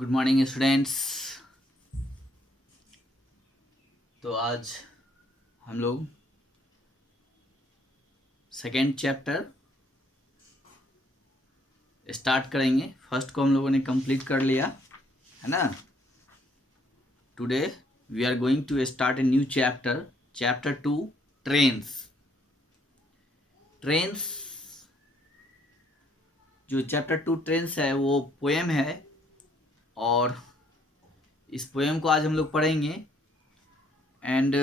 Good morning students. तो आज हम लोग सेकेंड चैप्टर स्टार्ट करेंगे। फर्स्ट को हम लोगों ने कंप्लीट कर लिया है ना। Today we are going to start a new chapter, chapter 2, trains. Trains जो चैप्टर 2 ट्रेन्स है वो पोएम है, और इस पोएम को आज हम लोग पढ़ेंगे। एंड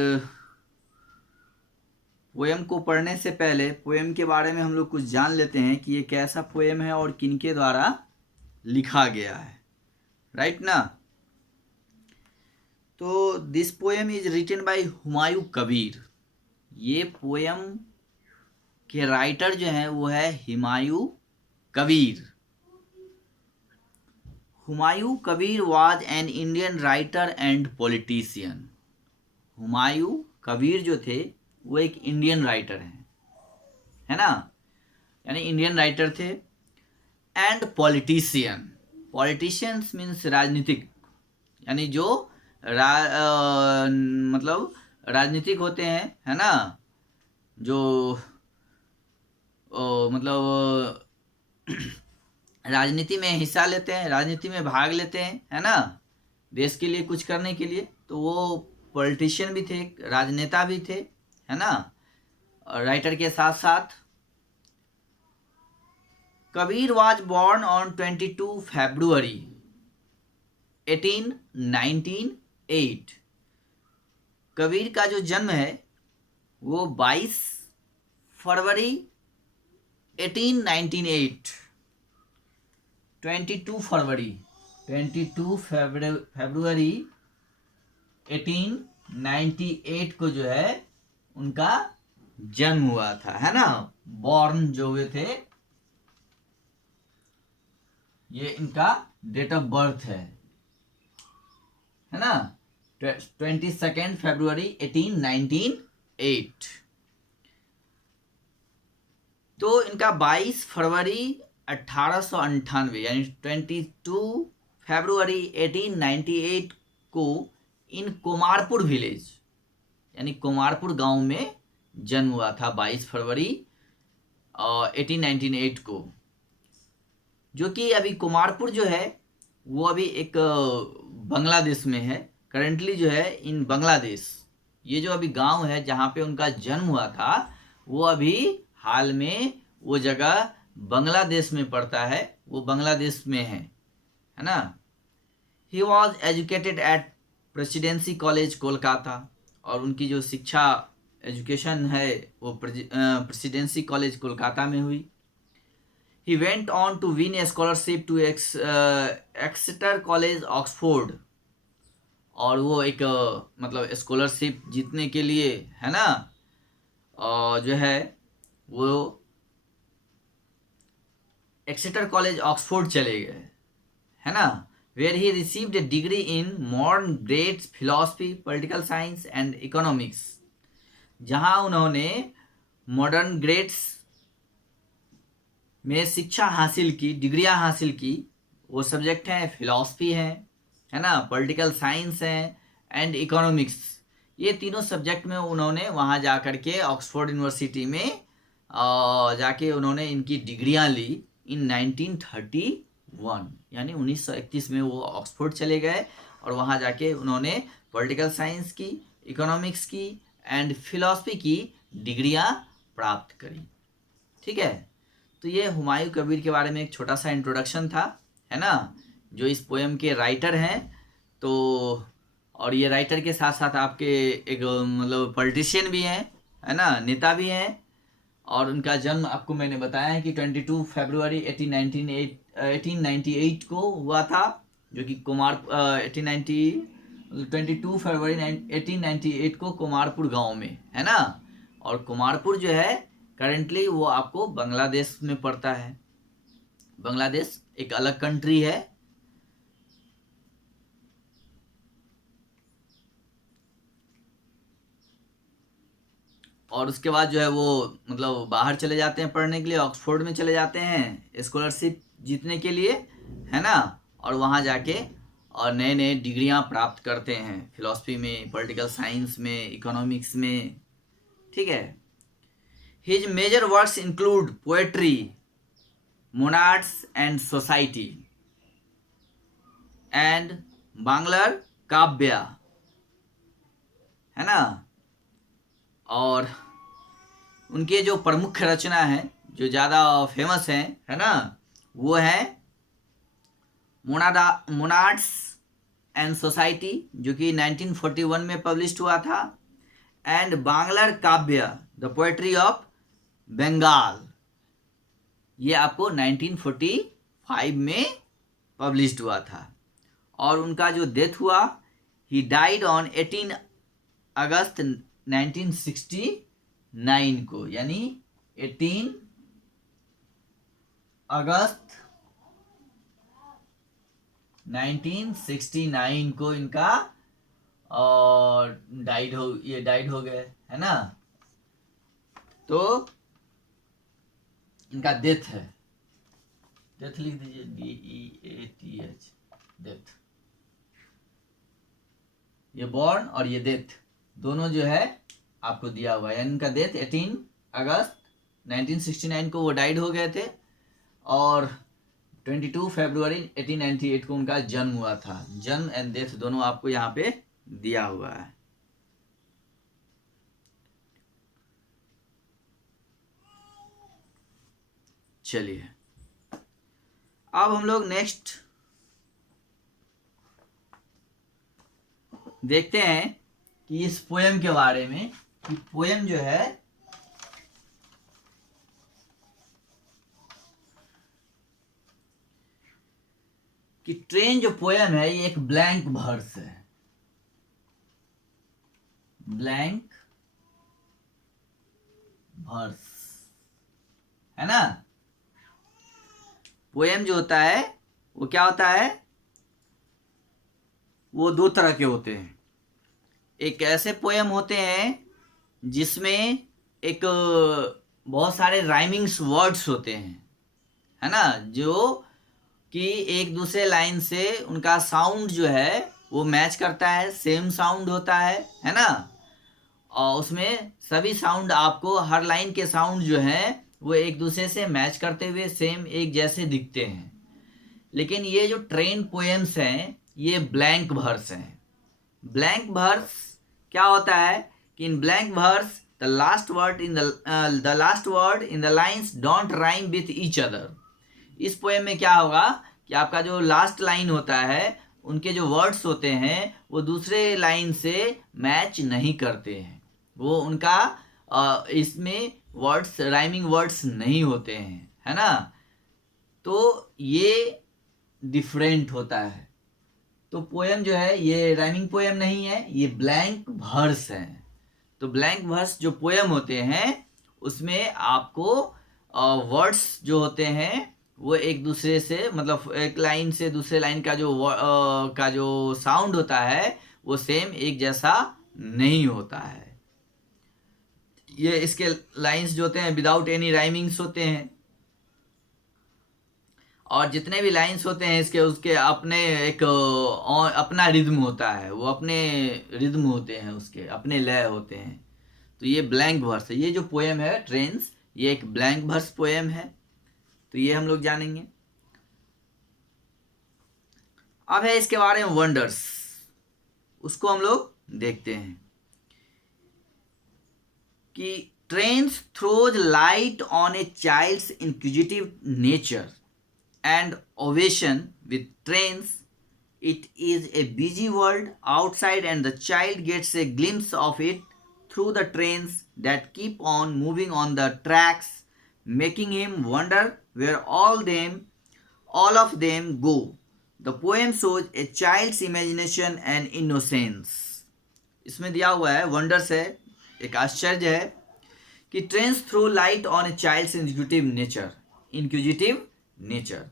पोएम को पढ़ने से पहले पोएम के बारे में हम लोग कुछ जान लेते हैं कि ये कैसा पोएम है और किनके द्वारा लिखा गया है, राइट ना। तो this poem is written by Humayun Kabir. ये पोएम के राइटर जो हैं वो है Humayun Kabir. Humayun Kabir was an Indian writer and politician. Humayun Kabir जो थे वो एक इंडियन राइटर हैं, है ना, यानी इंडियन राइटर थे। एंड पॉलिटिशियन, पॉलिटिशियंस मीन्स राजनीतिक, यानी जो मतलब राजनीतिक होते हैं, है ना, जो मतलब राजनीति में हिस्सा लेते हैं, राजनीति में भाग लेते हैं, है ना, देश के लिए कुछ करने के लिए। तो वो पॉलिटिशियन भी थे, राजनेता भी थे, है ना, और राइटर के साथ साथ। कबीर वाज बॉर्न ऑन 22 फरवरी 1898। कबीर का जो जन्म है वो 22 फरवरी 1898, 22 फरवरी 1898 को जो है उनका जन्म हुआ था, है ना। बॉर्न जो हुए थे, ये इनका डेट ऑफ बर्थ है ना, 22 फरवरी 1898। तो इनका 22 फरवरी 1898 यानी 22 फरवरी 1898 को इन कुमारपुर विलेज यानी कुमारपुर गांव में जन्म हुआ था, 22 फरवरी 1898 को। जो कि अभी कुमारपुर जो है वो अभी एक बांग्लादेश में है। करेंटली जो है इन बांग्लादेश, ये जो अभी गांव है जहाँ पे उनका जन्म हुआ था वो अभी हाल में वो जगह बांग्लादेश में पड़ता है, वो बांग्लादेश में है ना। He was educated eight presidency college Kolkata, और उनकी जो शिक्षा एजुकेशन है वो प्रेसिडेंसी कॉलेज कोलकाता में हुई। He went on to win a scholarship to Exeter college Oxford, और वो एक मतलब स्कॉलरशिप जीतने के लिए, है ना, जो है वो एक्सेटर कॉलेज ऑक्सफोर्ड चले गए, है ना। Where he received a degree in modern greats philosophy, political science and economics, जहां उन्होंने मॉडर्न ग्रेड्स में शिक्षा हासिल की, डिग्रियां हासिल की। वो सब्जेक्ट हैं फिलॉसफी है ना, पॉलिटिकल साइंस है एंड इकोनॉमिक्स। ये तीनों सब्जेक्ट में उन्होंने वहाँ जा कर के ऑक्सफोर्ड यूनिवर्सिटी में जाके उन्होंने इनकी डिग्रियां ली इन 1931, यानी 1931 में वो ऑक्सफोर्ड चले गए और वहाँ जाके उन्होंने पॉलिटिकल साइंस की, इकोनॉमिक्स की एंड फिलॉसफी की डिग्रियां प्राप्त करी। ठीक है, तो ये हुमायूं कबीर के बारे में एक छोटा सा इंट्रोडक्शन था, है ना, जो इस पोएम के राइटर हैं। तो और ये राइटर के साथ साथ आपके एक मतलब पॉलिटिशियन भी हैं, है ना, नेता भी हैं। और उनका जन्म आपको मैंने बताया है कि 22 फरवरी 1898 को हुआ था, जो कि 22 फरवरी 1898 को कुमारपुर गांव में, है ना। और कुमारपुर जो है करेंटली वो आपको बांग्लादेश में पड़ता है। बांग्लादेश एक अलग कंट्री है। और उसके बाद जो है वो मतलब बाहर चले जाते हैं पढ़ने के लिए, ऑक्सफोर्ड में चले जाते हैं स्कॉलरशिप जीतने के लिए, है ना। और वहाँ जाके और नए नए डिग्रियां प्राप्त करते हैं फिलॉसफी में, पॉलिटिकल साइंस में, इकोनॉमिक्स में, ठीक है। His major works include poetry, monarchs and society and Banglar Kavya, है ना। और उनके जो प्रमुख रचना है, जो ज़्यादा फेमस है ना, वो है मोनार्ड्स एंड सोसाइटी, जो कि 1941 में पब्लिश हुआ था, एंड बांग्लार काव्य, द पोएट्री ऑफ बंगाल, ये आपको 1945 में पब्लिश हुआ था। और उनका जो डेथ हुआ, ही डाइड ऑन 18 अगस्त 1969 को, यानी 18 अगस्त 1969 को इनका और डाइड हो गए, है ना। तो इनका डेथ है, डेथ लिख दीजिए, DEATH, डेथ। ये बॉर्न और ये डेथ दोनों जो है आपको दिया हुआ है। इनका डेथ 18 अगस्त 1969 को वो डाइड हो गए थे, और 22 फरवरी 1898 को उनका जन्म हुआ था। जन्म एंड डेथ दोनों आपको यहाँ पे दिया हुआ है। चलिए अब हम लोग नेक्स्ट देखते हैं कि इस पोएम के बारे में, कि पोएम जो है कि ट्रेन जो पोएम है ये एक ब्लैंक वर्स है, ब्लैंक वर्स, है ना। पोएम जो होता है वो क्या होता है, वो दो तरह के होते हैं। एक ऐसे पोएम होते हैं जिसमें एक बहुत सारे राइमिंग्स वर्ड्स होते हैं, है ना, जो कि एक दूसरे लाइन से उनका साउंड जो है वो मैच करता है, सेम साउंड होता है ना। और उसमें सभी साउंड आपको, हर लाइन के साउंड जो है वो एक दूसरे से मैच करते हुए सेम एक जैसे दिखते हैं। लेकिन ये जो ट्रेन पोएम्स हैं ये ब्लैंक वर्स हैं। ब्लैंक वर्स क्या होता है कि in blank verse the last word in the lines don't rhyme with each other. इस पोएम में क्या होगा कि आपका जो लास्ट लाइन होता है, उनके जो वर्ड्स होते हैं वो दूसरे लाइन से मैच नहीं करते हैं, वो उनका इसमें वर्ड्स, राइमिंग वर्ड्स नहीं होते हैं, है ना। तो ये डिफरेंट होता है। तो पोएम जो है ये राइमिंग पोएम नहीं है, ये ब्लैंक वर्स है। तो ब्लैंक वर्स जो पोएम होते हैं उसमें आपको वर्ड्स जो होते हैं वो एक दूसरे से, मतलब एक लाइन से दूसरे लाइन का जो साउंड होता है वो सेम एक जैसा नहीं होता है। ये इसके लाइंस जो होते हैं विदाउट एनी राइमिंग्स होते हैं, और जितने भी लाइंस होते हैं इसके, उसके अपने एक अपना रिद्म होता है, वो अपने रिद्म होते हैं, उसके अपने लय होते हैं। तो ये ब्लैंक वर्स है। ये जो पोएम है ट्रेन्स, ये एक ब्लैंक वर्स पोएम है। तो ये हम लोग जानेंगे। अब है इसके बारे में वंडर्स, उसको हम लोग देखते हैं कि trains throws light on a child's inquisitive nature and ovation with trains. It is a busy world outside and the child gets a glimpse of it through the trains that keep on moving on the tracks, making him wonder where all of them go. The poem shows a child's imagination and innocence. इसमें दिया हुआ है wonders है, एक आश्चर्य है कि trains through light on a child's inquisitive nature,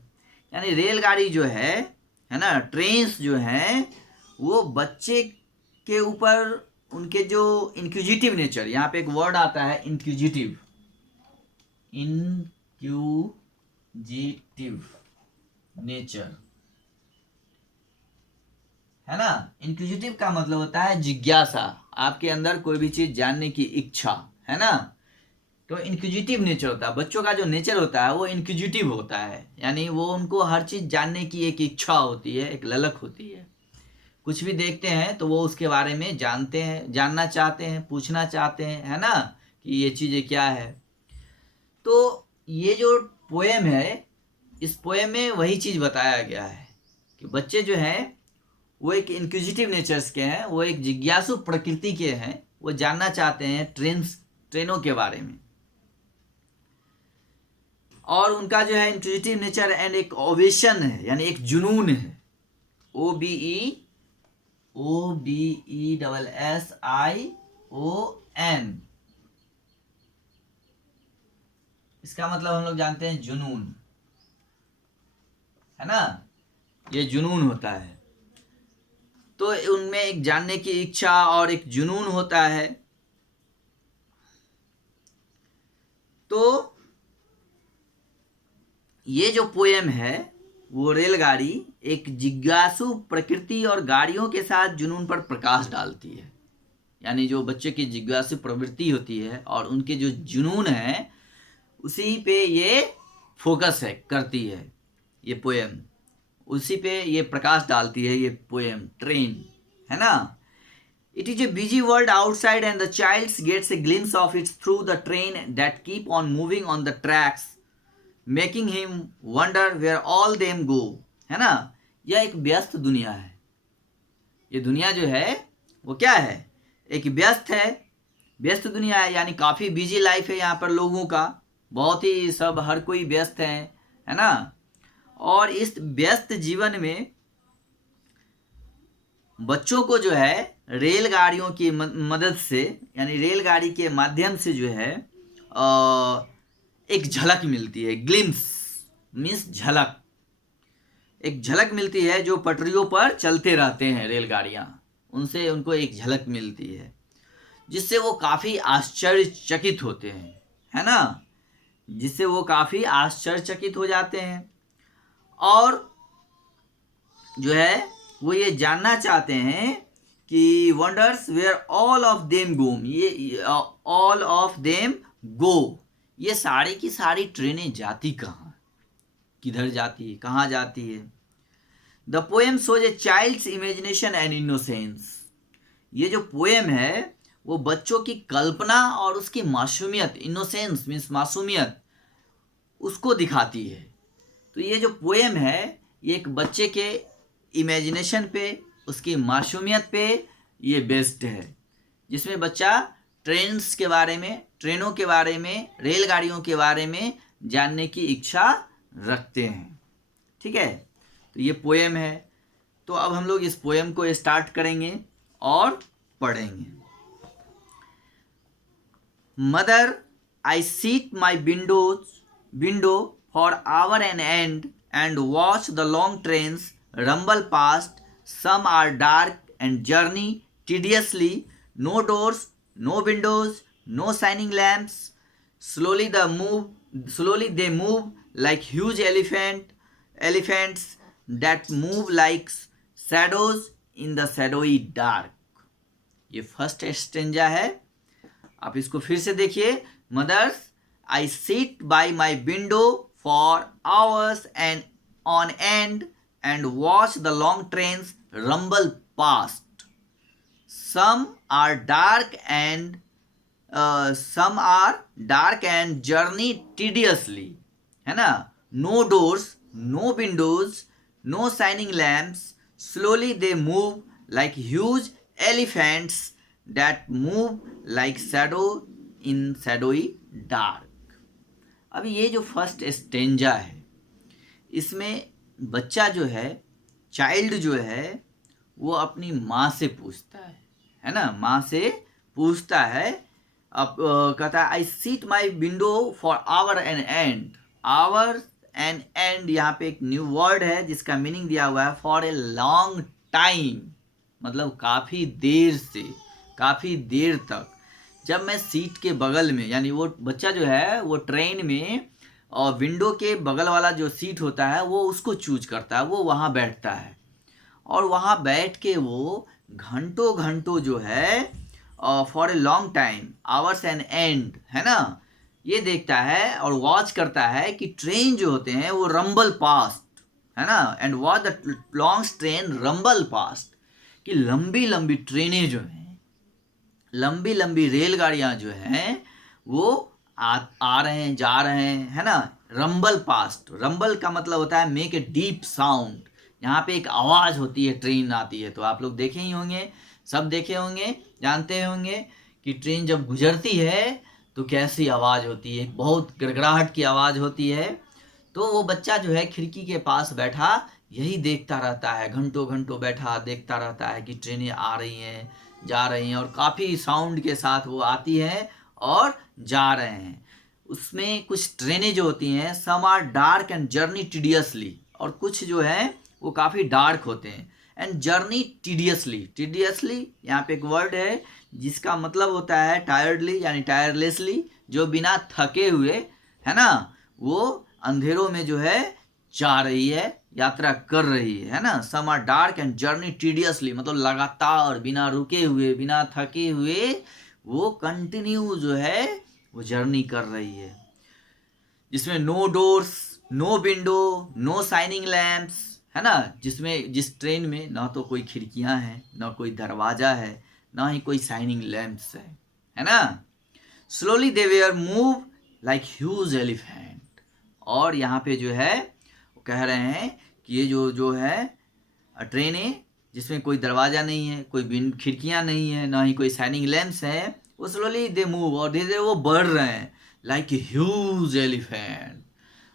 यानी रेलगाड़ी जो है ना, ट्रेन्स जो हैं वो बच्चे के ऊपर उनके जो इंक्विजिटिव नेचर, यहाँ पे एक वर्ड आता है इंक्विजिटिव नेचर, है ना। इंक्विजिटिव का मतलब होता है जिज्ञासा, आपके अंदर कोई भी चीज जानने की इच्छा, है ना। तो इंक्विजिटिव नेचर होता है बच्चों का, जो नेचर होता है वो इंक्विजिटिव होता है, यानी वो उनको हर चीज जानने की एक इच्छा होती है, एक ललक होती है। कुछ भी देखते हैं तो वो उसके बारे में जानते हैं, जानना चाहते हैं, पूछना चाहते हैं, है ना, कि ये चीजें क्या है। तो ये जो पोएम है, इस पोएम में वही चीज बताया गया है कि बच्चे जो हैं वो एक इंक्विजिटिव नेचर्स के हैं, वो एक जिज्ञासु प्रकृति के हैं, वो जानना चाहते हैं ट्रेनों के बारे में। और उनका जो है इंक्विजिटिव नेचर एंड एक ओवेशन है, यानी एक जुनून है। OBESSION, इसका मतलब हम लोग जानते हैं जुनून, है ना, ये जुनून होता है। तो उनमें एक जानने की इच्छा और एक जुनून होता है। तो ये जो पोएम है वो रेलगाड़ी एक जिज्ञासु प्रकृति और गाड़ियों के साथ जुनून पर प्रकाश डालती है, यानी जो बच्चे की जिज्ञासु प्रवृत्ति होती है और उनके जो जुनून है उसी पे ये फोकस है करती है ये पोएम, उसी पे ये प्रकाश डालती है ये पोएम ट्रेन, है ना। It is a busy world outside and the child gets a glimpse of it through the train that keep on moving on the tracks, making him wonder where all them go, है ना। यह एक व्यस्त दुनिया है, ये दुनिया जो है वो क्या है, एक व्यस्त दुनिया है, यानी काफ़ी बिजी लाइफ है यहाँ पर लोगों का, बहुत ही सब हर कोई व्यस्त है ना। और इस व्यस्त जीवन में बच्चों को जो है रेलगाड़ियों की मदद से, यानी रेलगाड़ी के माध्यम से जो है एक झलक मिलती है। ग्लिम्स मीन्स झलक, एक झलक मिलती है। जो पटरियों पर चलते रहते हैं रेलगाड़ियाँ, उनसे उनको एक झलक मिलती है जिससे वो काफ़ी आश्चर्यचकित होते हैं, है ना, जिससे वो काफ़ी आश्चर्यचकित हो जाते हैं। और जो है वो ये जानना चाहते हैं कि wonders where all of them go, ये ऑल ऑफ देम गो, ये सारी की सारी ट्रेनें जाती कहाँ, किधर जाती है, कहाँ जाती है। The poem shows a child's imagination and innocence, ये जो पोएम है वो बच्चों की कल्पना और उसकी मासूमियत, इनोसेंस मीन्स मासूमियत, उसको दिखाती है। तो ये जो पोएम है ये एक बच्चे के इमेजिनेशन पे, उसकी मासूमियत पे ये बेस्ड है, जिसमें बच्चा ट्रेन्स के बारे में, ट्रेनों के बारे में, रेलगाड़ियों के बारे में जानने की इच्छा रखते हैं। ठीक है, तो ये पोएम है। तो अब हम लोग इस पोएम को स्टार्ट करेंगे और पढ़ेंगे। Mother, I sit my window for hour and end and watch the long trains rumble past. Some are dark and journey tediously, no doors, no windows, no shining lamps. Slowly they move like huge elephants that move like shadows in the shadowy dark. ये first stanza है, आप इसको फिर से देखिए। Mothers, I sit by my window for hours and on end and watch the long trains rumble past. Some are dark and journey tediously, है ना। No doors, no windows, no shining lamps. Slowly they move like huge elephants that move like shadow in shadowy dark. अब ये जो first stanza है इसमें बच्चा जो है, चाइल्ड जो है, वो अपनी माँ से पूछता है ना, माँ से पूछता है। अब कहता है I sit my window for hour and end. Hour and end यहाँ पे एक न्यू वर्ड है जिसका मीनिंग दिया हुआ है फॉर ए लॉन्ग टाइम, मतलब काफ़ी देर से, काफ़ी देर तक। जब मैं सीट के बगल में, यानी वो बच्चा जो है वो ट्रेन में और विंडो के बगल वाला जो सीट होता है वो उसको चूज करता है, वो वहाँ बैठता है और वहाँ बैठ के वो घंटों घंटों जो है for a long time, hours and and, है ना, ये देखता है और वॉच करता है कि ट्रेन जो होते हैं वो रंबल पास्ट, है ना, and watch the long train rumble past, कि लंबी लंबी ट्रेनें जो हैं, लंबी लंबी रेलगाड़ियां जो हैं वो आ रहे हैं, जा रहे हैं, है ना, रंबल पास्ट। रंबल का मतलब होता है मेक ए डीप साउंड, यहाँ पे एक आवाज होती है, ट्रेन आती है तो आप लोग देखे ही होंगे, सब देखे होंगे, जानते होंगे कि ट्रेन जब गुजरती है तो कैसी आवाज होती है, बहुत गड़गड़ाहट की आवाज होती है। तो वो बच्चा जो है खिड़की के पास बैठा यही देखता रहता है, घंटों घंटों बैठा देखता रहता है कि ट्रेनें आ रही हैं, जा रही हैं, और काफ़ी साउंड के साथ वो आती हैं और जा रहे हैं। उसमें कुछ ट्रेनें जो होती हैं, some are dark and journey tediously, और कुछ जो है वो काफ़ी डार्क होते हैं, एंड जर्नी टीडियसली। टीडियसली यहाँ पे एक वर्ड है जिसका मतलब होता है टायर्डली यानी टायरलेसली, जो बिना थके हुए, है ना, वो अंधेरों में जो है जा रही है, यात्रा कर रही है ना। Some are dark and journey tediously, मतलब लगातार बिना रुके हुए, बिना थके हुए वो कंटिन्यू जो है वो जर्नी कर रही है, जिसमें no doors, no window, no shining lamps, है ना, जिसमें जिस ट्रेन में ना तो कोई खिड़कियां हैं, ना कोई दरवाजा है, ना ही कोई शाइनिंग लैम्प्स है ना। Slowly they were move like huge elephant, और यहाँ पे जो है वो कह रहे हैं कि ये जो है ट्रेनें जिसमें कोई दरवाज़ा नहीं है, कोई खिड़कियाँ नहीं है, ना ही कोई शाइनिंग लैम्प्स है, वो स्लोली दे मूव, और धीरे धीरे वो बढ़ रहे हैं लाइक ह्यूज एलिफेंट।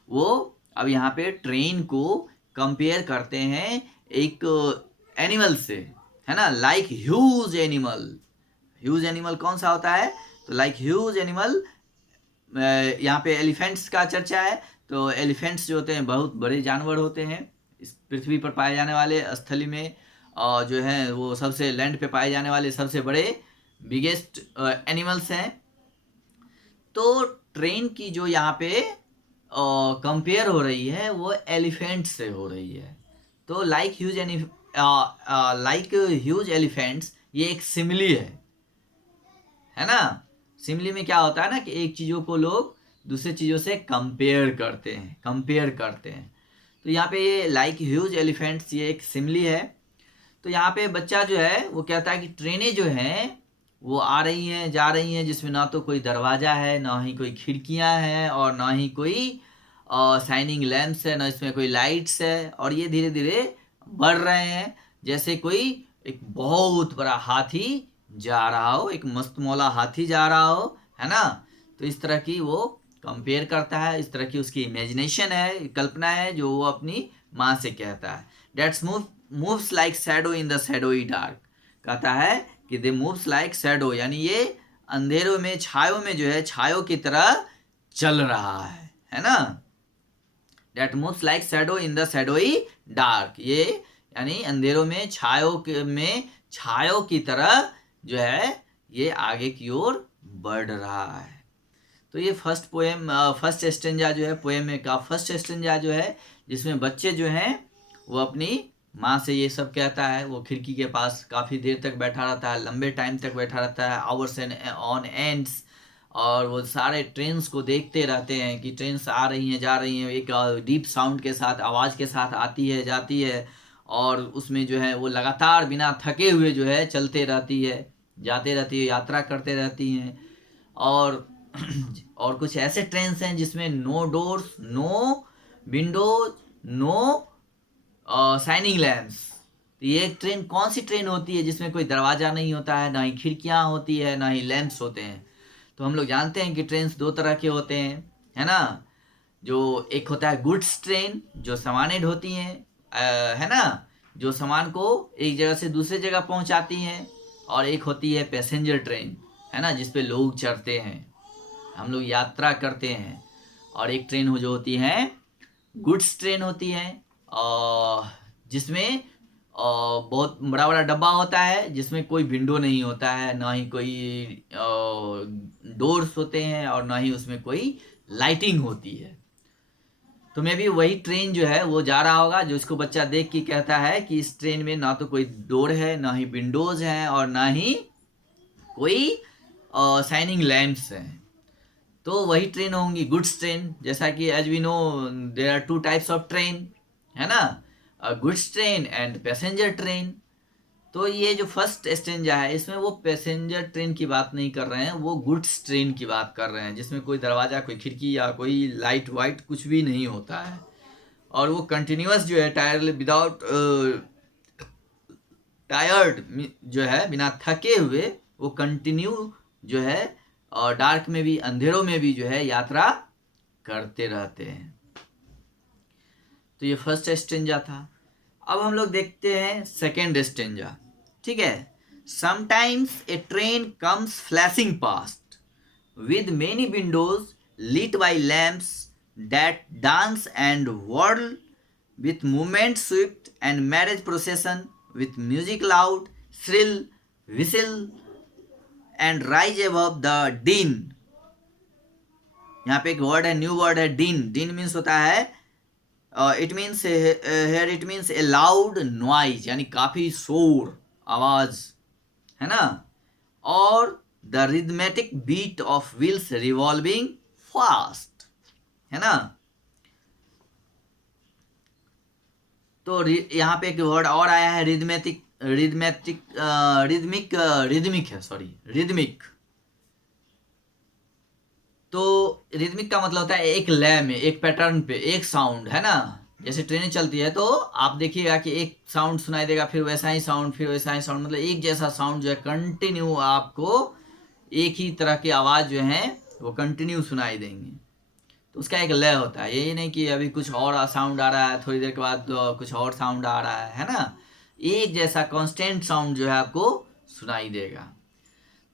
वो अब यहाँ पे ट्रेन को कंपेयर करते हैं एक एनिमल से, है ना, like huge animal. Huge animal कौन सा होता है, तो लाइक ह्यूज एनिमल, यहाँ पे एलिफेंट्स का चर्चा है, तो एलिफेंट्स जो होते हैं बहुत बड़े जानवर होते हैं, इस पृथ्वी पर पाए जाने वाले, स्थली में जो है वो सबसे लैंड पे पाए जाने वाले सबसे बड़े बिगेस्ट एनिमल्स हैं। तो ट्रेन की जो यहाँ पे कंपेयर हो रही है वो एलिफेंट से हो रही है। तो लाइक ह्यूज एलिफेंट्स, ये एक सिमिली है ना। सिमिली में क्या होता है ना कि एक चीज़ों को लोग दूसरे चीज़ों से कंपेयर करते हैं। तो यहाँ पे ये लाइक ह्यूज एलिफेंट्स, ये एक सिमिली है। तो यहाँ पे बच्चा जो है वो कहता है कि ट्रेनें जो हैं वो आ रही हैं, जा रही हैं, जिसमें ना तो कोई दरवाज़ा है, ना ही कोई खिड़कियाँ हैं, और ना ही कोई शाइनिंग लैंप्स है, ना इसमें कोई लाइट्स है, और ये धीरे धीरे बढ़ रहे हैं जैसे कोई एक बहुत बड़ा हाथी जा रहा हो, एक मस्त मौला हाथी जा रहा हो, है ना। तो इस तरह की वो कंपेयर करता है, इस तरह की उसकी इमेजिनेशन है, कल्पना है, जो वो अपनी माँ से कहता है। That's moves like shadow in the shadowy dark, कहता है कि दे मूव्स लाइक शैडो, यानी ये अंधेरों में, छायों में जो है छायों की तरह चल रहा है ना। That moves like shadow in the shadowy dark, ये यानी अंधेरों में, छायों की तरह जो है ये आगे की ओर बढ़ रहा है। तो ये फर्स्ट स्टेंजा जो है, पोएम का फर्स्ट स्टेंजा जो है, जिसमें बच्चे जो हैं वो अपनी माँ से ये सब कहता है। वो खिड़की के पास काफ़ी देर तक बैठा रहता है, लंबे टाइम तक बैठा रहता है, आवर्स एंड ऑन एंड्स, और वो सारे ट्रेन्स को देखते रहते हैं कि ट्रेन्स आ रही हैं, जा रही हैं, एक डीप साउंड के साथ, आवाज़ के साथ आती है, जाती है, और उसमें जो है वो लगातार बिना थके हुए जो है चलते रहती है, जाते रहती है, यात्रा करते रहती हैं। और और कुछ ऐसे ट्रेन्स हैं जिसमें no doors, no windows, no shining lamps. तो ये एक ट्रेन, कौन सी ट्रेन होती है जिसमें कोई दरवाज़ा नहीं होता है, ना ही खिड़कियाँ होती है, ना ही लैंप्स होते हैं। तो हम लोग जानते हैं कि ट्रेन्स दो तरह के होते हैं, है ना। जो एक होता है गुड्स ट्रेन, जो सामानें ढोती हैं, है ना, जो सामान को एक जगह से दूसरे जगह पहुंचाती हैं। और एक होती है पैसेंजर ट्रेन, है ना, जिसपे लोग चढ़ते हैं, हम लोग यात्रा करते हैं। और एक ट्रेन जो होती है गुड्स ट्रेन होती है, जिसमें बहुत बड़ा बड़ा डब्बा होता है, जिसमें कोई विंडो नहीं होता है, ना ही कोई डोर्स होते हैं, और ना ही उसमें कोई लाइटिंग होती है। तो मे भी वही ट्रेन जो है वो जा रहा होगा, जो इसको बच्चा देख के कहता है कि इस ट्रेन में ना तो कोई डोर है, ना ही विंडोज है, और ना ही कोई शाइनिंग लैंप्स हैं। तो वही ट्रेन होंगी गुड्स ट्रेन, जैसा कि as we know there are two types of train, है ना, goods train and passenger train. तो ये जो फर्स्ट स्टेंजा है इसमें वो पैसेंजर ट्रेन की बात नहीं कर रहे हैं, वो गुड्स ट्रेन की बात कर रहे हैं, जिसमें कोई दरवाज़ा, कोई खिड़की या कोई लाइट वाइट कुछ भी नहीं होता है, और वो कंटिन्यूअस जो है टायर विदाउट टायर्ड जो है, बिना थके हुए वो कंटिन्यू जो है और डार्क में भी, अंधेरों में भी जो है यात्रा करते रहते हैं। तो ये फर्स्ट स्टेंजा था। अब हम लोग देखते हैं सेकेंड स्टेंजा। ठीक है, sometimes a train comes flashing past with many Windows lit by lamps that dance and whirl with movement swift and marriage procession with music loud, shrill, whistle and rise above the din। यहाँ पे एक word है, new word है, din। din means होता है, it means here, it means a loud noise, यानी काफ़ी शोर, आवाज़, है ना, और the rhythmic beat of wheels revolving fast, है ना। तो यहाँ पे एक वर्ड और आया है, रिदमेटिक, रिदमिक है, सॉरी, रिदमिक। तो रिदमिक का मतलब होता है एक लय में, एक पैटर्न पे, एक साउंड, है ना। जैसे ट्रेनें चलती है तो आप देखिएगा कि एक साउंड सुनाई देगा, फिर वैसा ही साउंड, फिर वैसा ही साउंड, मतलब एक जैसा साउंड जो है कंटिन्यू, आपको एक ही तरह की आवाज़ जो है वो कंटिन्यू सुनाई देंगी। तो उसका एक लय होता है, यही नहीं कि अभी कुछ और साउंड आ रहा है, थोड़ी देर के बाद कुछ और साउंड आ रहा है ना। एक जैसा कांस्टेंट साउंड जो है आपको सुनाई देगा।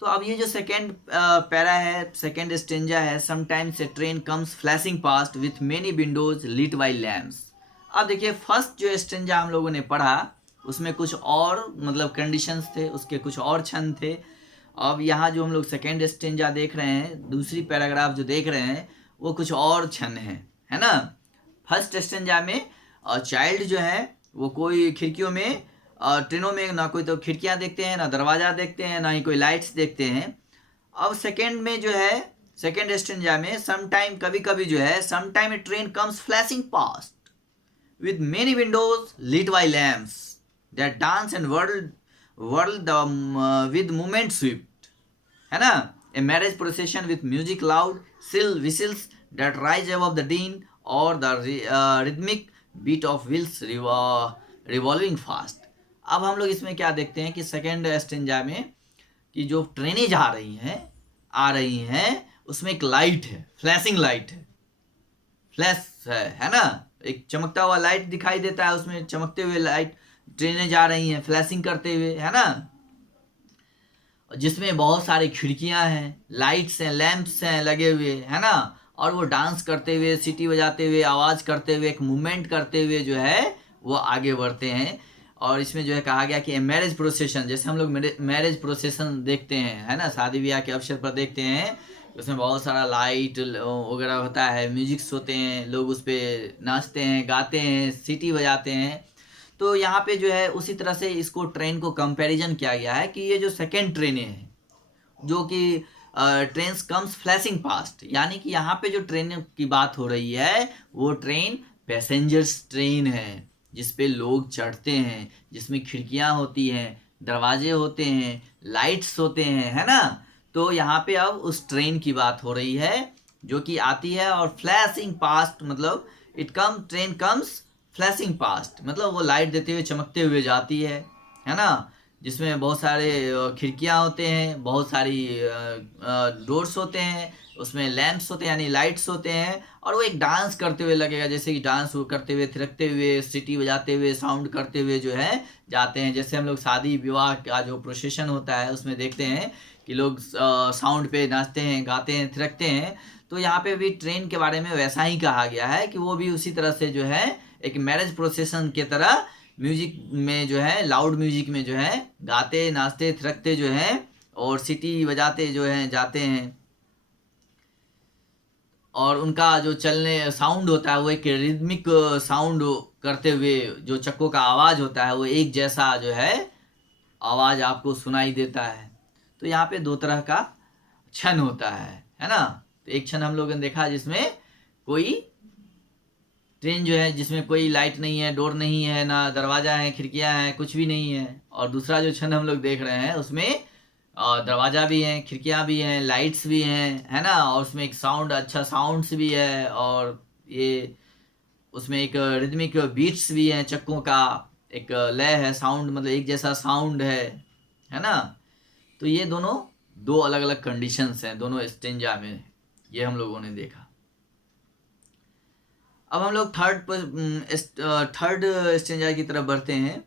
तो अब ये जो सेकेंड पैरा है, सेकेंड स्टेंजा है, sometimes a train comes flashing past with many windows lit by lamps. अब देखिए फर्स्ट जो स्टेंजा हम लोगों ने पढ़ा उसमें कुछ और मतलब कंडीशंस थे, उसके कुछ और छंद थे। अब यहाँ जो हम लोग सेकेंड स्टेंजा देख रहे हैं, दूसरी पैराग्राफ जो देख रहे हैं, वो कुछ और छंद है ना। फर्स्ट स्टेंजा में चाइल्ड जो है वो कोई खिड़कियों में, ट्रेनों में ना कोई तो खिड़कियां देखते हैं, ना दरवाज़ा देखते हैं, ना ही कोई लाइट्स देखते हैं। अब सेकेंड में जो है, सेकेंड स्टेंजा में, सम टाइम, कभी कभी जो है, some time a train comes flashing past with many windows lit by lamps that dance and whirl with movement swift, है ना, a marriage procession with music loud, shrill whistles that rise above the din, or the rhythmic beat of wheels revolving fast। अब हम लोग इसमें क्या देखते हैं कि सेकेंड स्टेंजा में कि जो ट्रेनें जा रही हैं, आ रही हैं, उसमें एक लाइट है, फ्लैशिंग लाइट है, फ्लैश है ना, एक चमकता हुआ लाइट दिखाई देता है, उसमें चमकते हुए लाइट, ट्रेनें जा रही हैं फ्लैशिंग करते हुए, है ना, जिसमें बहुत सारी खिड़कियां हैं, लाइट्स हैं, लैंप्स हैं लगे हुए, है ना, और वो डांस करते हुए, सीटी बजाते हुए, आवाज़ करते हुए, एक मूवमेंट करते हुए जो है वो आगे बढ़ते हैं। और इसमें जो है कहा गया कि मैरिज प्रोसेशन, जैसे हम लोग मैरिज प्रोसेशन देखते हैं, है ना, शादी ब्याह के अवसर पर देखते हैं, उसमें बहुत सारा लाइट वगैरह होता है, म्यूजिक्स होते हैं, लोग उस पर नाचते हैं, गाते हैं, सीटी बजाते हैं। तो यहाँ पे जो है उसी तरह से इसको ट्रेन को कंपैरिजन किया गया है कि ये जो सेकेंड ट्रेनें हैं, जो कि ट्रेन कम्स फ्लैशिंग पास्ट, यानी कि यहाँ पे जो ट्रेन की बात हो रही है वो ट्रेन पैसेंजर्स ट्रेन है, जिस पे लोग चढ़ते हैं, जिसमें खिड़कियाँ होती हैं, दरवाजे होते हैं, लाइट्स होते हैं, है ना। तो यहाँ पे अब उस ट्रेन की बात हो रही है जो कि आती है और फ्लैशिंग पास्ट, मतलब ट्रेन कम्स फ्लैशिंग पास्ट, मतलब वो लाइट देते हुए, चमकते हुए जाती है ना, जिसमें बहुत सारे खिड़कियाँ होते हैं, बहुत सारी डोर्स होते हैं, उसमें लैंप्स होते हैं यानी लाइट्स होते हैं, और वो एक डांस करते हुए लगेगा, जैसे कि डांस करते हुए, थिरकते हुए, सीटी बजाते हुए, साउंड करते हुए जो है जाते हैं। जैसे हम लोग शादी विवाह का जो प्रोसेशन होता है उसमें देखते हैं कि लोग साउंड पे नाचते हैं, गाते हैं, थिरकते हैं। तो यहाँ पे भी ट्रेन के बारे में वैसा ही कहा गया है कि वो भी उसी तरह से जो है एक मैरिज प्रोसेशन की तरह म्यूजिक में जो है, लाउड म्यूजिक में जो है गाते, नाचते, थिरकते जो है और सीटी बजाते जो है जाते हैं। और उनका जो चलने साउंड होता है वो एक रिदमिक साउंड करते हुए जो चक्कों का आवाज़ होता है वो एक जैसा जो है आवाज़ आपको सुनाई देता है। तो यहाँ पे दो तरह का क्षण होता है ना। तो एक क्षण हम लोगों ने देखा जिसमें कोई ट्रेन जो है जिसमें कोई लाइट नहीं है, डोर नहीं है, ना दरवाजा है, खिड़कियां हैं, कुछ भी नहीं है। और दूसरा जो क्षण हम लोग देख रहे हैं उसमें दरवाजा भी है, खिड़कियां भी हैं, लाइट्स भी हैं, है ना। और उसमें एक साउंड, अच्छा साउंड्स भी है, और ये उसमें एक रिदमिक बीट्स भी हैं, चक्कों का एक लय है, साउंड मतलब एक जैसा साउंड है ना। तो ये दोनों दो अलग अलग कंडीशंस हैं दोनों स्टेंजा में, ये हम लोगों ने देखा। अब हम लोग थर्ड स्टेंजा की तरफ बढ़ते हैं।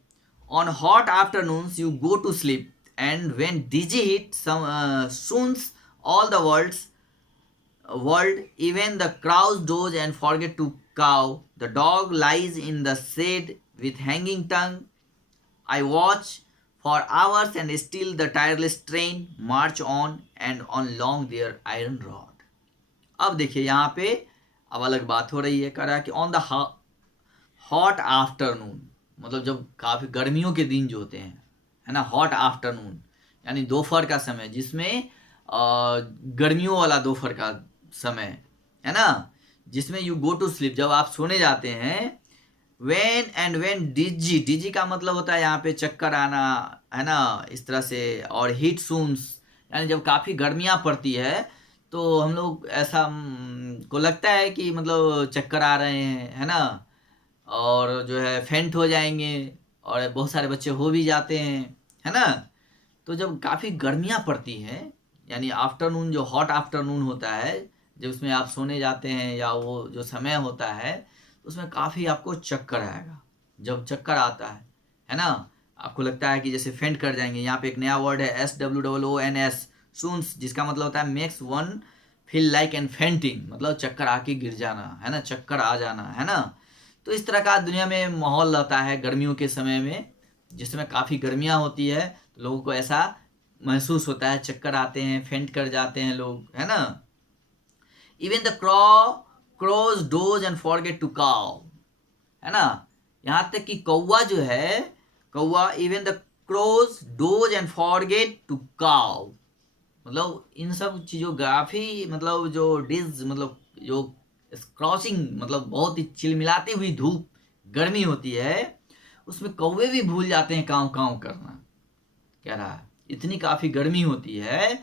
On hot afternoons you go to sleep and when dizzy heat swoons all the world, even the crows doze and forget to cow. The dog lies in the shade with hanging tongue. I watch for hours and still the tireless train march on and on along their iron rod. अब देखिए यहाँ पे अब अलग बात हो रही है, कह रहा है कि ऑन द हॉट आफ्टरनून, मतलब जब काफ़ी गर्मियों के दिन जो होते हैं, है ना, हॉट आफ्टरनून यानी दोपहर का समय, जिसमें गर्मियों वाला दोपहर का समय है ना, जिसमें यू गो टू स्लीप, जब आप सोने जाते हैं। वेन डिजी का मतलब होता है यहाँ पे चक्कर आना, है ना, इस तरह से। और हीट सून्स यानी जब काफ़ी गर्मियाँ पड़ती है तो हम लोग ऐसा को लगता है कि मतलब चक्कर आ रहे हैं, है ना, और जो है फेंट हो जाएंगे, और बहुत सारे बच्चे हो भी जाते हैं, है ना। तो जब काफ़ी गर्मियाँ पड़ती हैं यानी आफ्टरनून, जो हॉट आफ्टरनून होता है, जब उसमें आप सोने जाते हैं या वो जो समय होता है, उसमें काफ़ी आपको चक्कर आएगा। जब चक्कर आता है ना, आपको लगता है कि जैसे फेंट कर जाएंगे। यहाँ पे एक नया वर्ड है SWOONS, सून्स, जिसका मतलब होता है makes one feel like and fainting, मतलब चक्कर आके गिर जाना, है ना, चक्कर आ जाना, है ना। तो इस तरह का दुनिया में माहौल रहता है गर्मियों के समय में, जिसमें काफ़ी गर्मियाँ होती है, तो लोगों को ऐसा महसूस होता है, चक्कर आते हैं, फेंट कर जाते हैं लोग, है ना। Even the crows doze and forget to cow, है ना। यहाँ तक कि कौवा जो है, कौवा, even the crows doze and forget to cow, मतलब इन सब चीज़ों काफ़ी, मतलब जो डिज, मतलब जो क्रॉसिंग, मतलब बहुत ही चिलमिलाती हुई धूप गर्मी होती है, उसमें कौवे भी भूल जाते हैं काँव काँव करना। कह रहा है इतनी काफ़ी गर्मी होती है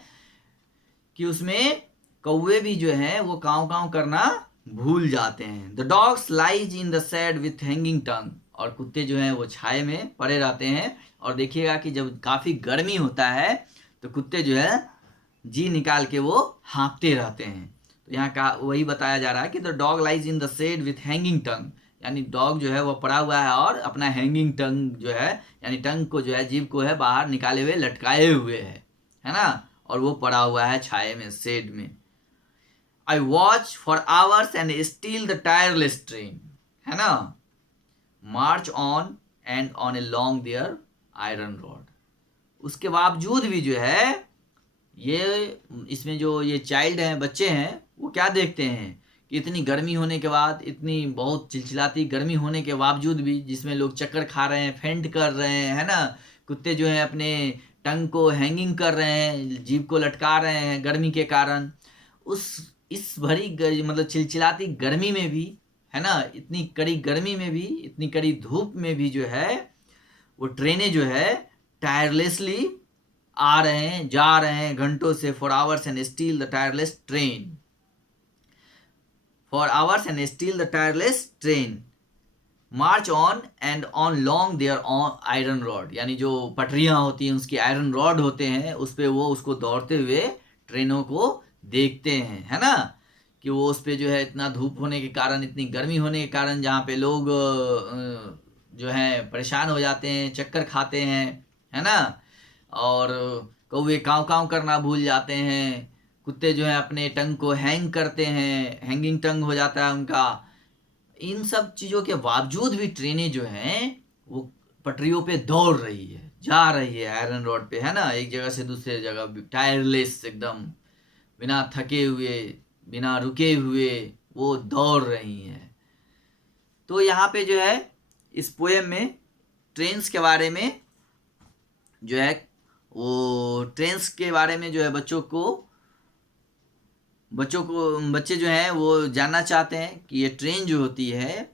कि उसमें कौवे भी जो हैं वो काँव काँव करना भूल जाते हैं। The dogs lies in the shade with hanging tongue, और कुत्ते जो हैं वो छाए में पड़े रहते हैं। और देखिएगा कि जब काफ़ी गर्मी होता है तो कुत्ते जो है जी निकाल के वो हाँफते रहते हैं। तो यहाँ का वही बताया जा रहा है कि the dog lies in the shade with hanging tongue, यानी डॉग जो है वो पड़ा हुआ है और अपना हैंगिंग टंग जो है, यानी टंग को जो है, जीभ को है बाहर निकाले हुए, लटकाए हुए है ना, और वो पड़ा हुआ है छाए में, शेड में। I watch for hours and still the tireless train, है ना, march on and on along their iron rod. उसके बावजूद भी जो है ये, इसमें जो ये चाइल्ड हैं, बच्चे हैं, वो क्या देखते हैं कि इतनी गर्मी होने के बाद, इतनी बहुत चिलचिलाती गर्मी होने के बावजूद भी, जिसमें लोग चक्कर खा रहे हैं, फेंट कर रहे हैं, है ना, कुत्ते जो हैं अपने टंग को हैंगिंग कर रहे हैं, जीभ को लटका रहे हैं गर्मी के कारण, इस भरी मतलब चिलचिलाती गर्मी में भी, है ना, इतनी कड़ी गर्मी में भी, इतनी कड़ी धूप में भी जो है वो ट्रेनें जो है टायरलेसली आ रहे हैं, जा रहे हैं घंटों से। For hours and still the tireless train, for hours and still the tireless train march on and on long their on iron rod, यानी जो पटरियां होती हैं उसकी आयरन रॉड होते हैं, उस पर वो उसको दौड़ते हुए ट्रेनों को देखते हैं, है ना, कि वो उस पर जो है इतना धूप होने के कारण, इतनी गर्मी होने के कारण, जहाँ पे लोग जो हैं परेशान हो जाते हैं, चक्कर खाते हैं, है ना, और कौवे काँव काँव करना भूल जाते हैं, कुत्ते जो हैं अपने टंग को हैंग करते हैं, हैंगिंग टंग हो जाता है उनका। इन सब चीज़ों के बावजूद भी ट्रेनें जो हैं वो पटरियों पे दौड़ रही है, जा रही है आयरन रोड पे, है ना, एक जगह से दूसरे जगह टायरलेस, एकदम बिना थके हुए, बिना रुके हुए वो दौड़ रही हैं। तो यहाँ पे जो है इस पोएम में ट्रेन्स के बारे में जो है, वो ट्रेन्स के बारे में जो है बच्चे जो हैं वो जानना चाहते हैं कि ये ट्रेन जो होती है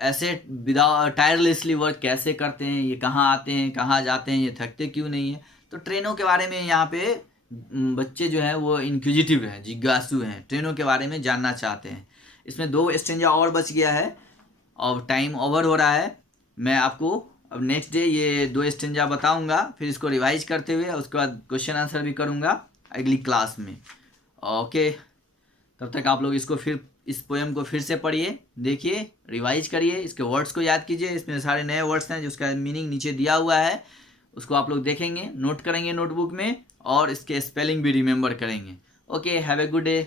ऐसे विदाउट टायरलेसली वर्क कैसे करते हैं, ये कहाँ आते हैं, कहाँ जाते हैं, ये थकते क्यों नहीं है। तो ट्रेनों के बारे में यहाँ पे बच्चे जो हैं वो इंक्विजिटिव हैं, जिज्ञासु हैं, ट्रेनों के बारे में जानना चाहते हैं। इसमें 2 स्टेंजा और बच गया है और टाइम ओवर हो रहा है। मैं आपको अब नेक्स्ट डे ये 2 स्टेंजा बताऊंगा, फिर इसको रिवाइज करते हुए उसके बाद क्वेश्चन आंसर भी करूंगा अगली क्लास में। ओके, तब तक आप लोग इसको फिर इस पोएम को फिर से पढ़िए, देखिए, रिवाइज करिए, इसके वर्ड्स को याद कीजिए। इसमें सारे नए वर्ड्स हैं जिसका मीनिंग नीचे दिया हुआ है, उसको आप लोग देखेंगे, नोट करेंगे नोटबुक में और इसके स्पेलिंग भी रिमेंबर करेंगे। Okay, have a good day.